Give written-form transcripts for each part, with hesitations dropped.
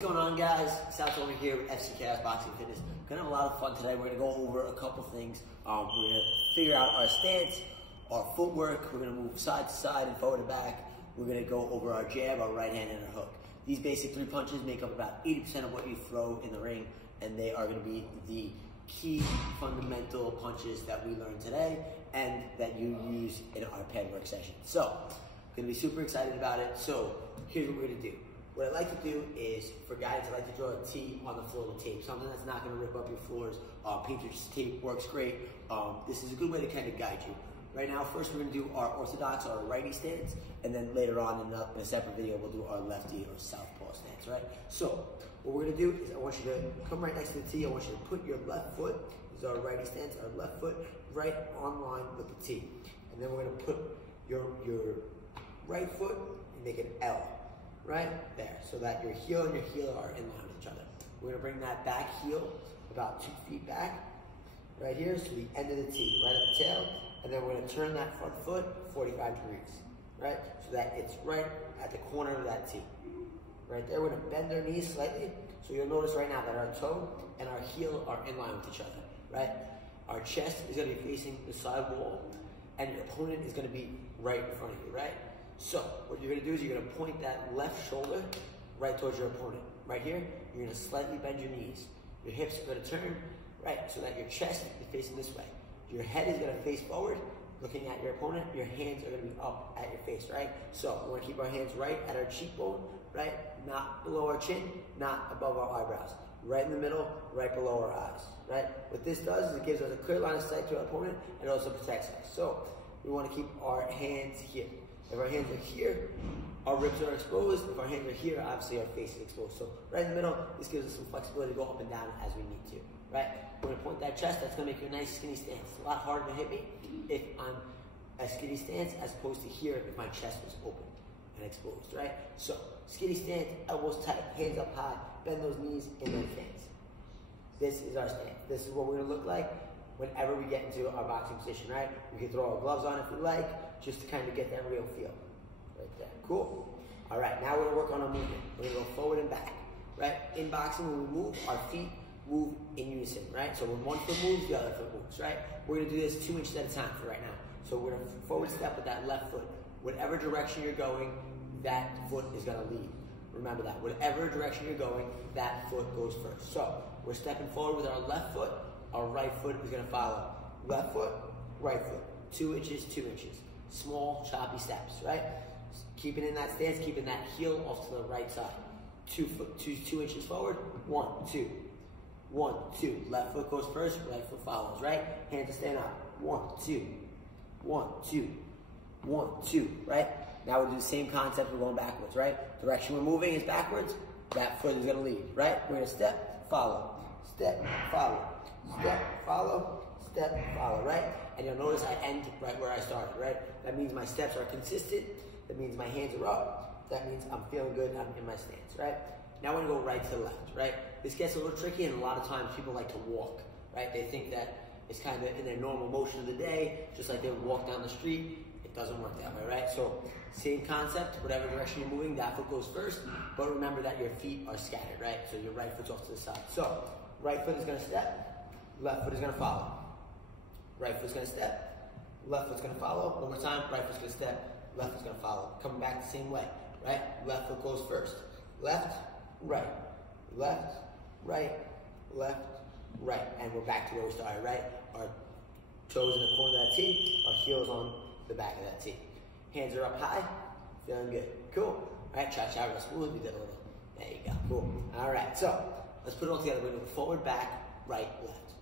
What's going on, guys? Sal over here with FC Chaos Boxing Fitness. Gonna have a lot of fun today. We're gonna go over a couple things. We're gonna figure out our stance, our footwork. We're gonna move side to side and forward to back. We're gonna go over our jab, our right hand, and our hook. These basic 3 punches make up about 80% of what you throw in the ring, and they are gonna be the key fundamental punches that we learned today and that you use in our pad work session. So, gonna be super excited about it. So, here's what we're gonna do. What I like to do is, for guys, I like to draw a T on the floor with tape, something that's not going to rip up your floors. Painter's tape works great. This is a good way to kind of guide you. Right now, first we're going to do our Orthodox, our righty stance, and then later on in a separate video, we'll do our lefty or southpaw stance, right? So, what we're going to do is I want you to come right next to the T. I want you to put your left foot, this is our righty stance, our left foot right on line with the T. And then we're going to put your right foot and make an L. Right there, so that your heel and your heel are in line with each other. We're gonna bring that back heel about 2 feet back, right here, so the end of the T, right at the tail, and then we're gonna turn that front foot 45 degrees, right? So that it's right at the corner of that T. Right there, we're gonna bend our knees slightly, so you'll notice right now that our toe and our heel are in line with each other, right? Our chest is gonna be facing the side wall, and your opponent is gonna be right in front of you, right? So, what you're going to do is you're going to point that left shoulder right towards your opponent. Right here, you're going to slightly bend your knees. Your hips are going to turn, right, so that your chest is facing this way. Your head is going to face forward, looking at your opponent. Your hands are going to be up at your face, right? So, we're going to keep our hands right at our cheekbone, right? Not below our chin, not above our eyebrows. Right in the middle, right below our eyes, right? What this does is it gives us a clear line of sight to our opponent and also protects us. So, we want to keep our hands here. If our hands are here, our ribs are exposed. If our hands are here, obviously our face is exposed. So right in the middle, this gives us some flexibility to go up and down as we need to, right? We're gonna point that chest, that's gonna make you a nice skinny stance. It's a lot harder to hit me if I'm a skinny stance as opposed to here if my chest was open and exposed, right? So, skinny stance, elbows tight, hands up high, bend those knees in that stance. This is our stance. This is what we're gonna look like whenever we get into our boxing position, right? We can throw our gloves on if we like, just to kind of get that real feel. Right there, cool. All right, now we're gonna work on our movement. We're gonna go forward and back, right? In boxing, when we move, our feet move in unison, right? So when one foot moves, the other foot moves, right? We're gonna do this 2 inches at a time for right now. So we're gonna forward step with that left foot. Whatever direction you're going, that foot is gonna lead. Remember that. Whatever direction you're going, that foot goes first. So we're stepping forward with our left foot, our right foot is gonna follow. Left foot, right foot. 2 inches, 2 inches. Small, choppy steps, right? Keeping in that stance, keeping that heel off to the right side. 2 inches forward, 1, 2. 1, 2. Left foot goes first, right foot follows, right? Hands to stand up. 1, 2. 1, 2. 1, 2, right? Now we'll do the same concept, we're going backwards, right? Direction we're moving is backwards, that foot is gonna lead, right? We're gonna step, follow, step, follow, step, follow, step, follow, right? And you'll notice I end right where I started, right? That means my steps are consistent. That means my hands are up. That means I'm feeling good, I'm in my stance, right? Now we're gonna go right to the left, right? This gets a little tricky, and a lot of times people like to walk, right? They think that it's kind of in their normal motion of the day, just like they would walk down the street. It doesn't work that way, right? So same concept, whatever direction you're moving, that foot goes first, but remember that your feet are scattered, right? So your right foot's off to the side. So right foot is gonna step, left foot is gonna follow. Right foot's gonna step, left foot's gonna follow. One more time, right foot's gonna step, left foot's gonna follow. Coming back the same way, right? Left foot goes first. Left, right, left, right, left, right. And we're back to where we started, right? Our toes in the corner of that T, our heels on the back of that T. Hands are up high, feeling good. Cool. All right, cha-cha, real smooth, we did a little. There you go, cool. All right, so let's put it all together. We're gonna go forward, back, right, left,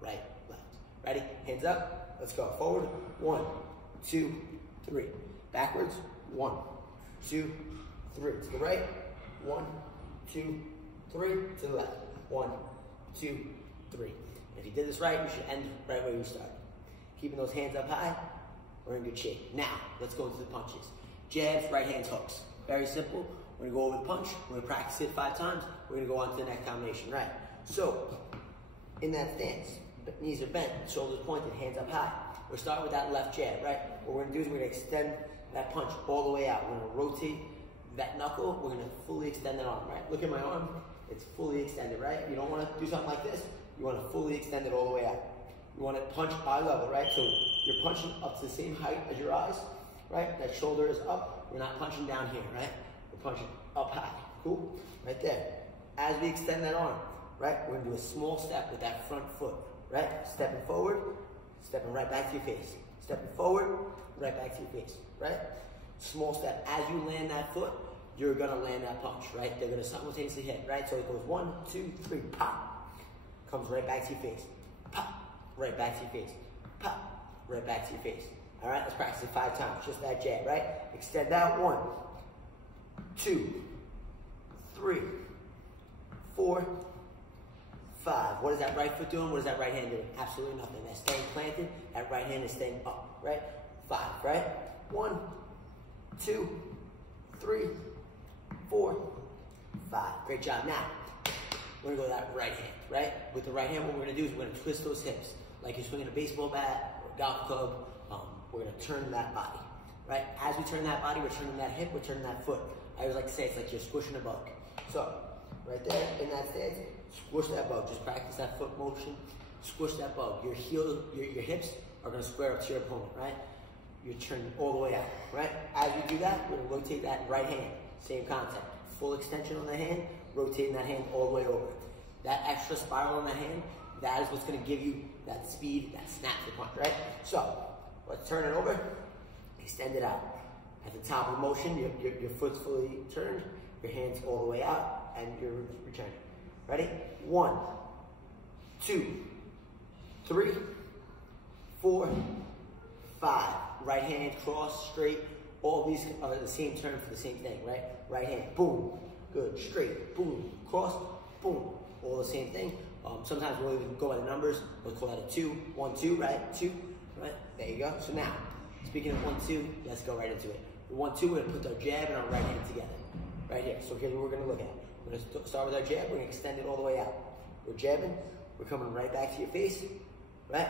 right, left. Ready? Hands up. Let's go. Forward. 1, 2, 3. Backwards. 1, 2, 3. To the right. 1, 2, 3. To the left. 1, 2, 3. If you did this right, you should end right where you started. Keeping those hands up high, we're in good shape. Now, let's go into the punches. Jabs, right hands, hooks. Very simple. We're going to go over the punch. We're going to practice it 5 times. We're going to go on to the next combination, right? So, in that stance, knees are bent, shoulders pointed, hands up high. We're starting with that left jab, right? What we're gonna do is we're gonna extend that punch all the way out. We're gonna rotate that knuckle, we're gonna fully extend that arm, right? Look at my arm, it's fully extended, right? You don't wanna do something like this, you wanna fully extend it all the way out. You wanna punch eye level, right? So you're punching up to the same height as your eyes, right? That shoulder is up, you're not punching down here, right? We're punching up high, cool? Right there. As we extend that arm, right? We're gonna do a small step with that front foot, right? Stepping forward, stepping right back to your face. Stepping forward, right back to your face, right? Small step. As you land that foot, you're gonna land that punch, right? They're gonna simultaneously hit, right? So it goes 1, 2, 3, pop. Comes right back to your face. Pop, right back to your face. Pop, right back to your face. All right, let's practice it 5 times. Just that jab, right? Extend out. 1, 2, 3, 4, 5. What is that right foot doing? What is that right hand doing? Absolutely nothing. That's staying planted. That right hand is staying up, right? 5, right? 1, 2, 3, 4, 5. Great job. Now, we're gonna go to that right hand, right? With the right hand, what we're gonna do is we're gonna twist those hips. Like you're swinging a baseball bat or a golf club. We're gonna turn that body, right? As we turn that body, we're turning that hip, we're turning that foot. I always like to say it's like you're squishing a bug. So, right there in that stance, squish that bug. Just practice that foot motion. Squish that bug. Your heel, your hips are gonna square up to your opponent, right? You're turning all the way out, right? As we do that, we're gonna rotate that right hand. Same concept. Full extension on the hand, rotating that hand all the way over. That extra spiral on the hand, that is what's gonna give you that speed, that snap to the punch, right? So, let's turn it over, extend it out. At the top of the motion, your foot's fully turned, your hand's all the way out, and you're returning. Ready? 1, 2, 3, 4, 5. Right hand, cross, straight. All these are the same turn for the same thing, right? Right hand, boom, good, straight, boom, cross, boom. All the same thing. Sometimes we'll even go by the numbers. We'll call that a 2, 1, 2, right? 2, right? There you go. So now, speaking of 1, 2, let's go right into it. The 1, 2, we're gonna put our jab and our right hand together. Right here. So here's what we're gonna look at. We're gonna start with our jab, we're gonna extend it all the way out. We're jabbing, we're coming right back to your face. Right?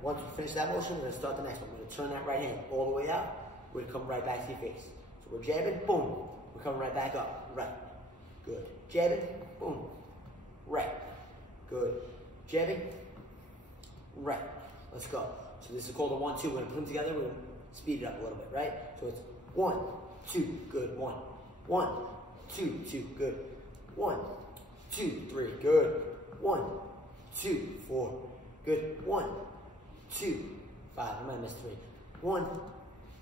Once we finish that motion, we're gonna start the next one. We're gonna turn that right hand all the way out, we're gonna come right back to your face. So we're jabbing, boom, we're coming right back up, right. Good. Jabbing, boom, right. Good. Jabbing, right. Let's go. So this is called a 1, 2. We're gonna put them together, we're gonna speed it up a little bit, right? So it's 1, 2, good, 1. 1, 2, 2, good. 1, 2, 3, good. 1, 2, 4, good. 1, 2, 5. I might have missed 3. 1,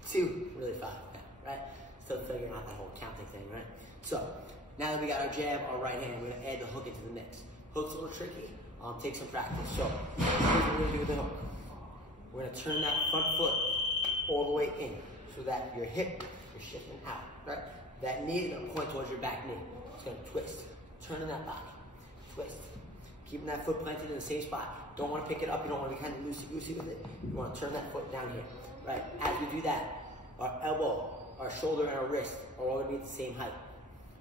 2, really 5. Okay, right? Still figuring out that whole counting thing, right? So now that we got our jab, our right hand, we're gonna add the hook into the mix. Hook's a little tricky. Take some practice. So here's what we're gonna do with the hook. We're gonna turn that front foot all the way in so that your hip is shifting out, right? That knee is gonna point towards your back knee. It's gonna twist. Turning that body. Twist. Keeping that foot planted in the same spot. Don't want to pick it up. You don't want to be kind of loosey-goosey with it. You want to turn that foot down here, right? As we do that, our elbow, our shoulder, and our wrist are all going to be at the same height,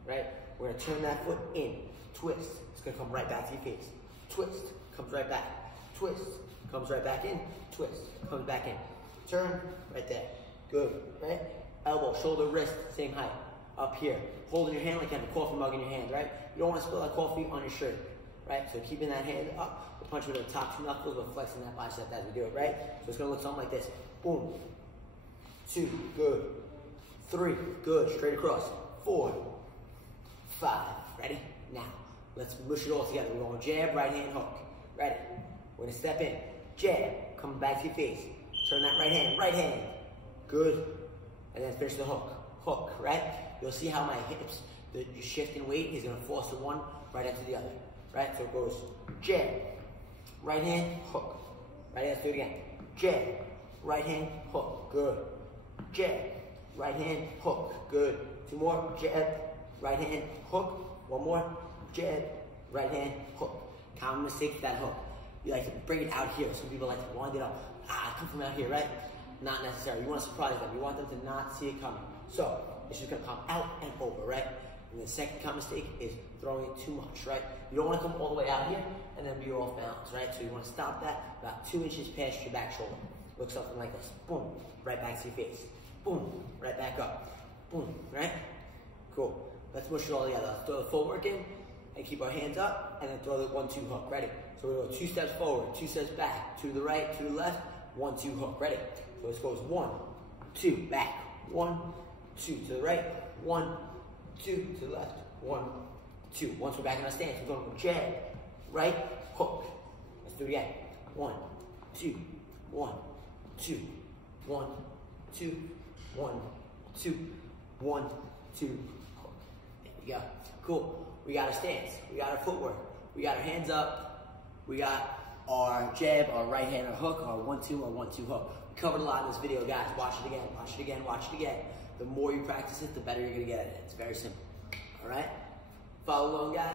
right? We're going to turn that foot in. Twist. It's going to come right back to your face. Twist. Comes right back. Twist. Comes right back in. Twist. Comes back in. Turn. Right there. Good. Right? Elbow, shoulder, wrist, same height. Up here. Holding your hand like you have a coffee mug in your hand, right? You don't want to spill that coffee on your shirt, right? So keeping that hand up, we're punching with the top 2 knuckles, we're flexing that bicep as we do it, right? So it's going to look something like this. Boom. 2, good. 3, good. Straight across. 4, 5. Ready? Now, let's mush it all together. We're going jab, right hand, hook. Ready? We're going to step in. Jab. Coming back to your face. Turn that right hand. Right hand. Good. And then finish the hook. Hook, right? You'll see how my hips, the shift in weight is going to force the one right into the other. Right? So it goes jab, right hand, hook. Right, let's do it again. Jab, right hand, hook. Good. Jab, right hand, hook. Good. 2 more. Jab, right hand, hook. 1 more. Jab, right hand, hook. Common mistake for that hook. You like to bring it out here. Some people like to wind it up. Come from out here, right? Not necessary. You want to surprise them. You want them to not see it coming. So it's just going to come out and over, right? And the second common mistake is throwing it too much, right? You don't want to come all the way out here and then be off balance, right? So you want to stop that about 2 inches past your back shoulder. Look something like this. Boom. Right back to your face. Boom. Right back up. Boom. Right? Cool. Let's mush it all together. Let's throw the footwork in and keep our hands up and then throw the 1-2 hook. Ready? So we're going to go 2 steps forward, 2 steps back, to the right, to the left, 1-2 hook. Ready? So this goes 1, 2, back, 1, 2 to the right, 1, 2 to the left, 1, 2. Once we're back in our stance, we're going to jab, right, hook. Let's do it again. 1, 2, 1, 2, 1, 2, 1, 2, 1, 2. Hook. There we go. Cool. We got our stance. We got our footwork. We got our hands up. We got our jab, our right hand, our hook, our 1-2, our 1-2 hook. We covered a lot in this video, guys. Watch it again, watch it again, watch it again. The more you practice it, the better you're going to get at it. It's very simple. All right? Follow along, guys.